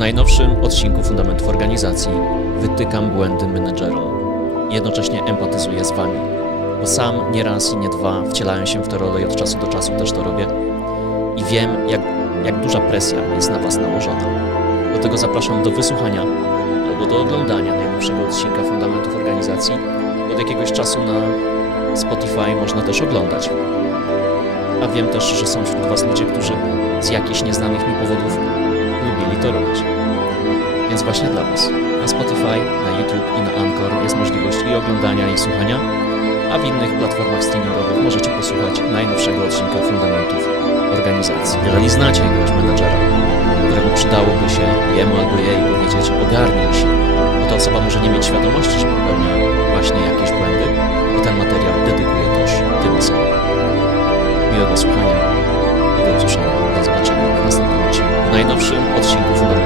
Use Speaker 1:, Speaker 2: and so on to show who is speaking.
Speaker 1: najnowszym odcinku Fundamentów Organizacji wytykam błędy menedżerom. Jednocześnie empatyzuję z Wami, bo sam nie raz i nie dwa wcielałem się w tę rolę i od czasu do czasu też to robię. I wiem, jak, jak duża presja jest na Was nałożona. Dlatego zapraszam do wysłuchania albo do oglądania najnowszego odcinka Fundamentów Organizacji. Od jakiegoś czasu na Spotify można też oglądać. A wiem też, że są wśród Was ludzie, którzy z jakichś nieznanych mi powodów lubili to robić. Więc właśnie dla Was na Spotify, na YouTube i na Anchor jest możliwość i oglądania, i słuchania, a w innych platformach streamingowych możecie posłuchać najnowszego odcinka Fundamentów Organizacji. Jeżeli znacie jakiegoś menadżera, któremu przydałoby się jemu albo jej powiedzieć ogarnij się, bo ta osoba może nie mieć świadomości, że popełnia właśnie jakieś błędy, to ten materiał dedykuję też tym osobom. Miłego słuchania i do usłyszenia. Najnowszym odcinku Fundamentów